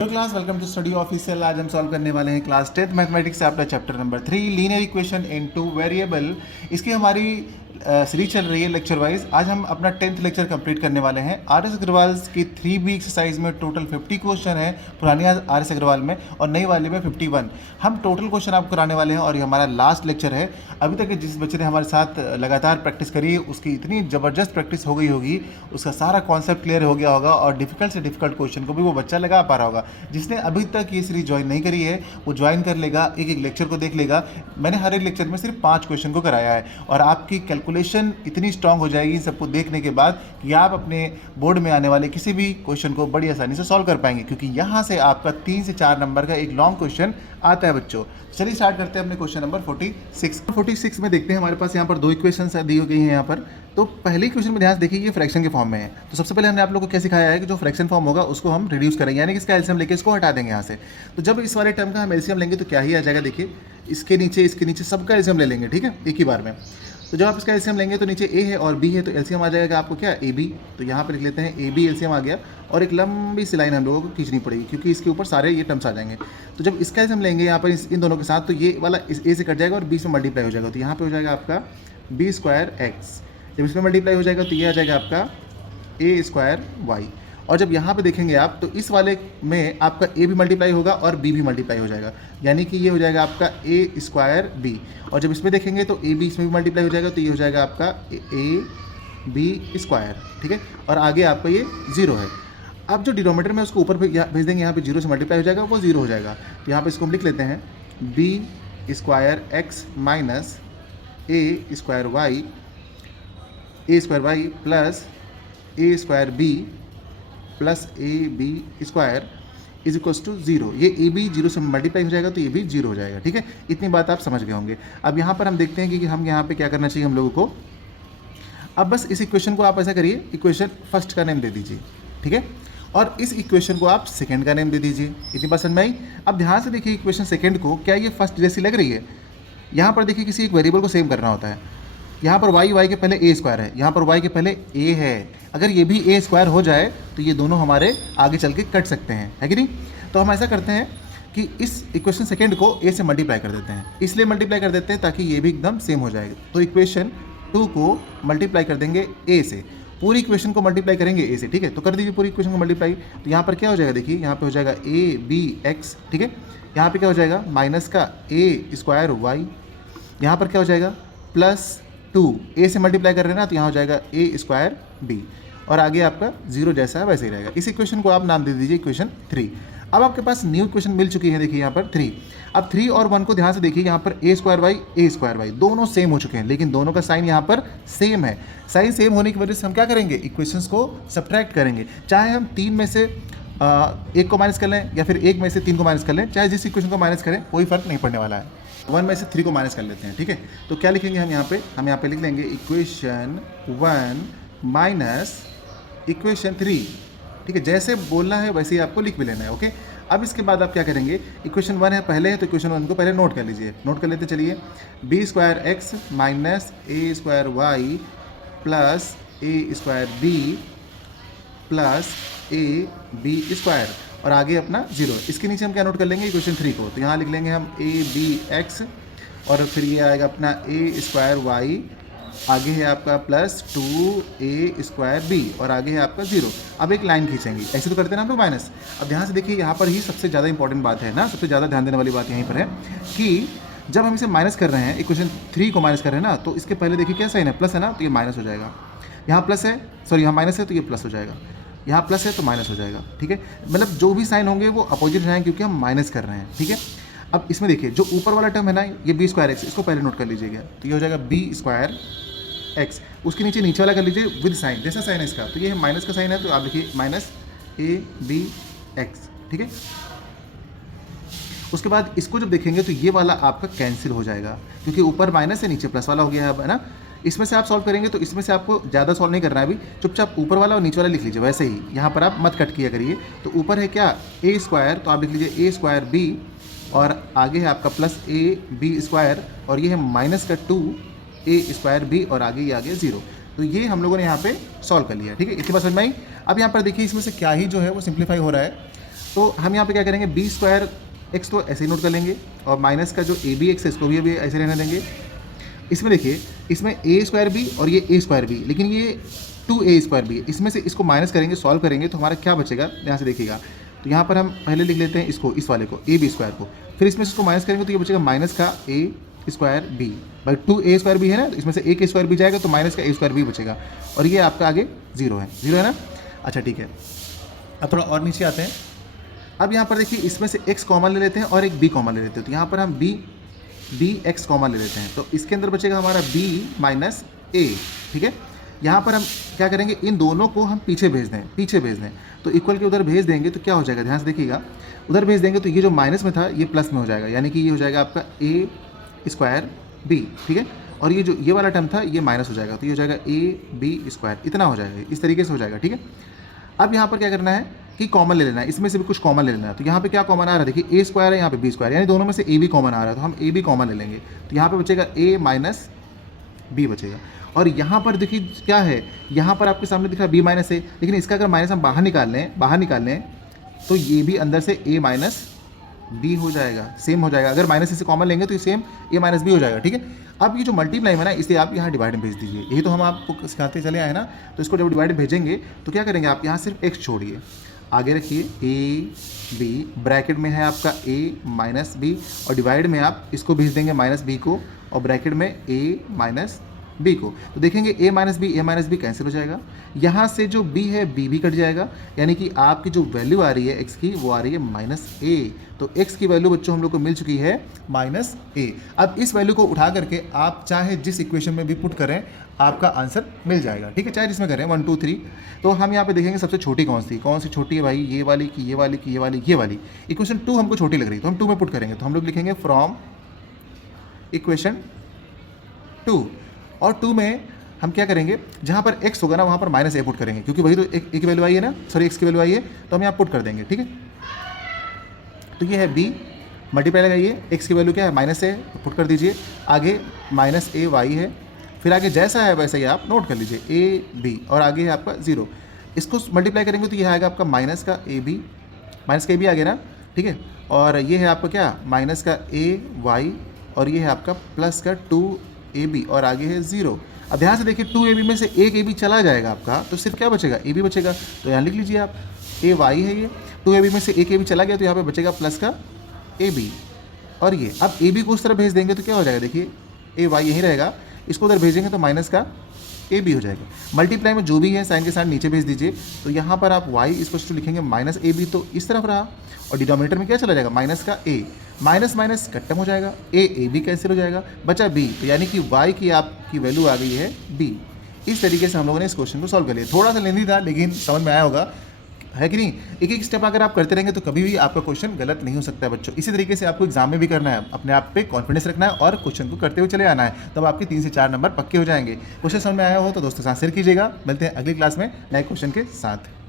Hello class, welcome to study official. आज हम solve करने वाले हैं क्लास 10th मैथमेटिक्स से आपका chapter number 3 linear equation in two variable. इसकी हमारी सीरीज चल रही है लेक्चर वाइज। आज हम अपना 10th लेक्चर कंप्लीट करने वाले हैं। आर एस अग्रवाल की 3B एक्सरसाइज में टोटल 50 क्वेश्चन है, पुरानी आर एस अग्रवाल में, और नई वाले में 51। हम टोटल क्वेश्चन आपको कराने वाले हैं और ये हमारा लास्ट लेक्चर है। अभी तक जिस बच्चे ने हमारे साथ लगातार प्रैक्टिस करी है उसकी इतनी ज़बरदस्त प्रैक्टिस हो गई होगी, उसका सारा कॉन्सेप्ट क्लियर हो गया होगा और डिफिकल्ट से डिफिकल्ट क्वेश्चन को भी वो बच्चा लगा पा रहा होगा। जिसने अभी तक ये सीरीज ज्वाइन नहीं करी है वो ज्वाइन कर लेगा, एक एक लेक्चर को देख लेगा। मैंने हर एक लेक्चर में सिर्फ 5 क्वेश्चन को कराया है और आपकी कैलकुलेशन इतनी स्ट्रांग हो जाएगी इन सबको देखने के बाद कि आप अपने बोर्ड में आने वाले किसी भी क्वेश्चन को बड़ी आसानी से सॉल्व कर पाएंगे, क्योंकि यहाँ से आपका 3 से 4 नंबर का एक लॉन्ग क्वेश्चन आता है बच्चों। चलिए स्टार्ट करते हैं अपने क्वेश्चन नंबर 46 में। देखते हैं हमारे पास यहाँ पर 2 इक्वेशंस दी गई हैं यहाँ पर। तो पहले इक्वेशन में ध्यान से देखिए, ये फ्रैक्शन के फॉर्म में है। तो सबसे पहले हमने आप लोगों को क्या सिखाया है कि जो फ्रैक्शन फॉर्म होगा उसको हम रिड्यूस करेंगे, यानी कि इसका एलसीएम लेके इसको हटा देंगे यहाँ से। तो जब इस वाले टर्म का हम एलसीएम लेंगे तो क्या ही आ जाएगा, देखिए इसके नीचे सबका एलसीएम ले लेंगे, ठीक है, एक ही बार में। तो जब आप इसका एलसीएम लेंगे तो नीचे ए है और बी है, तो एलसीएम आ जाएगा आपको क्या, ए बी। तो यहाँ पर लिख लेते हैं ए बी एलसीएम आ गया, और एक लंबी सी लाइन हम लोगों को खींचनी पड़ेगी क्योंकि इसके ऊपर सारे ये टर्म्स आ जाएंगे। तो जब इसका एलसीएम लेंगे यहाँ पर इन दोनों के साथ, तो ये वाला इस ए से कट जाएगा और बी से मल्टीप्लाई हो जाएगा। तो यहाँ पे हो जाएगा आपका बी स्क्वायर एक्स। जब इसमें मल्टीप्लाई हो जाएगा तो ये आ जाएगा आपका ए स्क्वायर वाई। और जब यहाँ पे देखेंगे आप तो इस वाले में आपका ए भी मल्टीप्लाई होगा और बी भी मल्टीप्लाई हो जाएगा, यानी कि ये हो जाएगा आपका ए स्क्वायर बी। और जब इसमें देखेंगे तो ए बी इसमें भी मल्टीप्लाई हो जाएगा, तो ये हो जाएगा आपका ए बी स्क्वायर, ठीक है। और आगे आपका ये 0 है। अब जो डिनोमिनेटर में उसको ऊपर भेज देंगे, यहाँ पे 0 से मल्टीप्लाई हो जाएगा, वो 0 हो जाएगा। तो यहाँ पे इसको हम लिख लेते हैं B square X minus A square Y plus A square B plus A B square is equals to 0। ये ए बी 0 से मल्टीप्लाई हो जाएगा तो ये भी 0 हो जाएगा, ठीक है। इतनी बात आप समझ गए होंगे। अब यहाँ पर हम देखते हैं कि हम यहाँ पे क्या करना चाहिए हम लोगों को। अब बस इस इक्वेशन को आप ऐसा करिए, इक्वेशन फर्स्ट का नेम दे दीजिए, ठीक है, और इस इक्वेशन को आप सेकंड का नेम दे दीजिए। इतनी बात समझ में आई। अब ध्यान से देखिए इक्वेशन सेकंड को, क्या ये फर्स्ट जैसी लग रही है। यहाँ पर देखिए किसी एक वेरिएबल को सेम करना होता है। यहाँ पर वाई के पहले ए स्क्वायर है, यहाँ पर वाई के पहले ए है। अगर ये भी ए स्क्वायर हो जाए तो ये दोनों हमारे आगे चल के कट सकते हैं, है कि नहीं। तो हम ऐसा करते हैं कि इस इक्वेशन सेकंड को ए से मल्टीप्लाई कर देते हैं। इसलिए मल्टीप्लाई कर देते हैं ताकि ये भी एकदम सेम हो जाएगा। तो इक्वेशन 2 को मल्टीप्लाई कर देंगे ए से, पूरी इक्वेशन को मल्टीप्लाई करेंगे ए से, ठीक है। तो कर दीजिए पूरी इक्वेशन को मल्टीप्लाई। तो यहाँ पर क्या हो जाएगा, देखिए यहाँ पे हो जाएगा ए बी एक्स, ठीक है। यहाँ पे क्या हो जाएगा, माइनस का ए स्क्वायर वाई। यहाँ पर क्या हो जाएगा, प्लस 2 ए से मल्टीप्लाई कर रहे हैं ना, तो यहाँ हो जाएगा ए स्क्वायर बी, और आगे आपका 0 जैसा है वैसे ही रहेगा। इस इक्वेशन को आप नाम दे दीजिए इक्वेशन 3। अब आपके पास न्यू इक्वेशन मिल चुकी है, देखिए यहाँ पर 3। अब 3 और 1 को ध्यान से देखिए, यहाँ पर ए स्क्वायर वाई दोनों सेम हो चुके हैं, लेकिन दोनों का साइन यहाँ पर सेम है। साइन सेम होने की वजह से हम क्या करेंगे, इक्वेशंस को सब्ट्रैक्ट करेंगे। चाहे हम 3 में से 1 को माइनस कर लें या फिर 1 में से 3 को माइनस कर लें, चाहे जिस इक्वेशन को माइनस करें कोई फर्क नहीं पड़ने वाला है। 1 में से 3 को माइनस कर लेते हैं, ठीक है। तो क्या लिखेंगे हम यहाँ पे लिख लेंगे इक्वेशन 1 माइनस इक्वेशन 3, ठीक है। जैसे बोलना है वैसे ही आपको लिख भी लेना है, ओके। अब इसके बाद आप क्या करेंगे, इक्वेशन 1 है पहले है, तो इक्वेशन 1 को पहले नोट कर लीजिए। नोट कर लेते चलिए, B square X minus A square Y plus A square B plus A B square, और आगे अपना 0। इसके नीचे हम क्या नोट कर लेंगे, इक्वेशन 3 को। तो यहाँ लिख लेंगे हम ए बी एक्स, और फिर ये आएगा अपना ए स्क्वायर वाई, आगे है आपका प्लस 2 ए स्क्वायर बी, और आगे है आपका 0। अब एक लाइन खींचेंगे, ऐसे तो करते हैं ना हम लोग माइनस। अब ध्यान से देखिए, यहाँ पर ही सबसे ज़्यादा इंपॉर्टेंट बात है ना, सबसे ज़्यादा ध्यान देने वाली बात यहीं पर है कि जब हम इसे माइनस कर रहे हैं, इक्वेशन 3 को माइनस कर रहे हैं ना, तो इसके पहले देखिए क्या साइन है, प्लस है ना, तो ये माइनस हो जाएगा। यहाँ प्लस है, सॉरी यहाँ माइनस है तो ये प्लस हो जाएगा। यहाँ प्लस है तो माइनस हो जाएगा, ठीक है। मतलब जो भी साइन होंगे वो अपोजिट रहेंगे क्योंकि हम माइनस कर रहे हैं, ठीक है। अब इसमें देखिए जो ऊपर वाला टर्म है ना, ये बी स्क्वायर एक्स, इसको पहले नोट कर लीजिएगा। तो ये हो जाएगा बी स्क्वायर एक्स, उसके नीचे वाला कर लीजिए विद साइन, जैसा साइन है इसका। तो ये माइनस का साइन है, तो आप देखिए माइनस ए बी एक्स, ठीक है। उसके बाद इसको जब देखेंगे तो ये वाला आपका कैंसिल हो जाएगा, क्योंकि ऊपर माइनस है नीचे प्लस वाला हो गया है ना। इसमें से आप सॉल्व करेंगे तो इसमें से आपको ज़्यादा सॉल्व नहीं करना है, अभी चुपचाप ऊपर वाला और नीचे वाला लिख लीजिए। वैसे ही यहाँ पर आप मत कट किया करिए। तो ऊपर है क्या, ए स्क्वायर, तो आप लिख लीजिए ए स्क्वायर बी, और आगे है आपका प्लस ए बी स्क्वायर, और ये है माइनस का 2 ए स्क्वायर बी, और आगे ये आ गया 0। तो ये हम लोगों ने यहाँ पे सॉल्व कर लिया, ठीक है। इतनी बात समझ में आई। अब यहाँ पर देखिए इसमें से क्या ही जो है वो सिंप्लीफाई हो रहा है। तो हम यहाँ पे क्या करेंगे, बी स्क्वायर एक्स तो ऐसे ही नोट कर लेंगे, और माइनस का जो ए बी एक्स है इसको भी अभी ऐसे रहने देंगे। इसमें देखिए, इसमें ए स्क्वायर बी और ये ए स्क्वायर बी, लेकिन ये 2a स्क्वायर बी है, इसमें से इसको माइनस करेंगे, सॉल्व करेंगे तो हमारा क्या बचेगा, यहाँ से देखिएगा। तो यहाँ पर हम पहले लिख लेते हैं इसको, इस वाले को ए बी स्क्वायर को, फिर इसमें से इसको माइनस करेंगे तो ये बचेगा माइनस का ए स्क्वायर बी, भाई 2a स्क्वायर बी है ना, तो इसमें से एक स्क्वायर बी जाएगा तो माइनस का ए स्क्वायर बी बचेगा, और ये आपका आगे जीरो है ना। अच्छा ठीक है, अब थोड़ा और नीचे आते हैं। अब यहाँ पर देखिए, इसमें से x कॉमन ले लेते हैं और एक b कॉमन ले लेते हैं, तो यहाँ पर हम b x कॉमन ले लेते हैं, तो इसके अंदर बचेगा हमारा b माइनस a, ठीक है। यहाँ पर हम क्या करेंगे, इन दोनों को हम पीछे भेज दें, तो इक्वल के उधर भेज देंगे तो क्या हो जाएगा, ध्यान से देखिएगा, उधर भेज देंगे तो ये जो माइनस में था ये प्लस में हो जाएगा, यानी कि ये हो जाएगा आपका ए स्क्वायर बी, ठीक है। और ये वाला टर्म था ये माइनस हो जाएगा, तो ये हो जाएगा ए बी स्क्वायर, इतना हो जाएगा, इस तरीके से हो जाएगा, ठीक है। अब यहाँ पर क्या करना है कि कॉमन ले लेना है, इसमें से भी कुछ कॉमन ले लेना है, तो यहाँ पे क्या कॉमन आ रहा है, देखिए ए स्क्वायर है, यहाँ पे बी स्क्वायर, यानी दोनों में से ए बी कॉमन आ रहा है, तो हम ए बी कॉमन ले लेंगे, तो यहाँ पे बचेगा ए माइनस बी बचेगा। और यहाँ पर देखिए क्या है, यहाँ पर आपके सामने दिख रहा है बी माइनस ए, लेकिन इसका अगर माइनस हम बाहर निकाल लें तो ये भी अंदर से ए माइनस बी हो जाएगा, सेम हो जाएगा, अगर माइनस से कॉमन लेंगे तो ये सेम ए माइनस बी हो जाएगा, ठीक है। अब ये जो मल्टीप्लाई है ना, इसे आप यहाँ डिवाइड में भेज दीजिए, यही तो हम आपको सिखाते चले आए ना, तो इसको जब डिवाइड भेजेंगे तो क्या करेंगे, आप यहाँ सिर्फ एक्स छोड़िए, आगे रखिए ए बी, ब्रैकेट में है आपका ए माइनस बी, और डिवाइड में आप इसको भेज देंगे माइनस बी को, और ब्रैकेट में ए माइनस बी को, तो देखेंगे ए माइनस बी कैंसिल हो जाएगा, यहाँ से जो बी है बी भी कट जाएगा, यानी कि आपकी जो वैल्यू आ रही है एक्स की वो आ रही है माइनस ए, तो एक्स की वैल्यू बच्चों हम लोग को मिल चुकी है माइनस ए। अब इस वैल्यू को उठा करके आप चाहे जिस इक्वेशन में भी पुट करें आपका आंसर मिल जाएगा, ठीक है, चाहे जिसमें करें 1 2 3। तो हम यहाँ पे देखेंगे सबसे छोटी कौन सी छोटी है भाई, ये वाली की ये वाली की ये वाली इक्वेशन 2 हमको छोटी लग रही है, तो हम 2 में पुट करेंगे, तो हम लोग लिखेंगे फ्रॉम इक्वेशन 2, और 2 में हम क्या करेंगे, जहाँ पर x होगा ना वहाँ पर माइनस ए पुट करेंगे, क्योंकि वही तो एक की वैल्यू आई है ना, सॉरी x की वैल्यू आई है, तो हम यहाँ पुट कर देंगे, ठीक है। तो ये है b, मल्टीप्लाई लगाइए, x की वैल्यू क्या है माइनस ए, पुट कर दीजिए, आगे माइनस ए वाई है, फिर आगे जैसा है वैसा ही आप नोट कर लीजिए ए बी, और आगे है आपका 0, इसको मल्टीप्लाई करेंगे तो ये आएगा आपका माइनस का ए बी आ गया ना, ठीक है। और ये है आपका क्या, माइनस का ए वाई, और ये है आपका प्लस का 2ab, और आगे है 0। अब ध्यान से देखिए 2ab में से एक ab चला जाएगा आपका, तो सिर्फ क्या बचेगा, ab बचेगा, तो यहाँ लिख लीजिए आप ए वाई है, ये 2ab में से एक ab चला गया तो यहाँ पे बचेगा प्लस का ab, और ये अब ab को उस तरफ भेज देंगे तो क्या हो जाएगा, देखिए ए वाई यहीं रहेगा, इसको उधर भेजेंगे तो माइनस का ए बी हो जाएगा। मल्टीप्लाई में जो भी है साइन के साथ नीचे भेज दीजिए, तो यहाँ पर आप y इस टू लिखेंगे माइनस ए बी, तो इस तरफ रहा, और डिनोमिनेटर में क्या चला जाएगा, माइनस का a, माइनस माइनस खत्म हो जाएगा, ए बी कैंसिल हो जाएगा, बचा b, तो यानी कि y की आपकी वैल्यू आ गई है b। इस तरीके से हम लोगों ने इस क्वेश्चन को सॉल्व कर लिया, थोड़ा सा लेंदी था लेकिन समझ में आया होगा, है कि नहीं। एक एक स्टेप अगर आप करते रहेंगे तो कभी भी आपका क्वेश्चन गलत नहीं हो सकता है बच्चों। इसी तरीके से आपको एग्जाम में भी करना है, अपने आप पे कॉन्फिडेंस रखना है और क्वेश्चन को करते हुए चले आना है, तब आपके 3 से 4 नंबर पक्के हो जाएंगे। क्वेश्चन समझ में आया हो तो दोस्तों साथ शेयर कीजिएगा। मिलते हैं अगली क्लास में नए क्वेश्चन के साथ।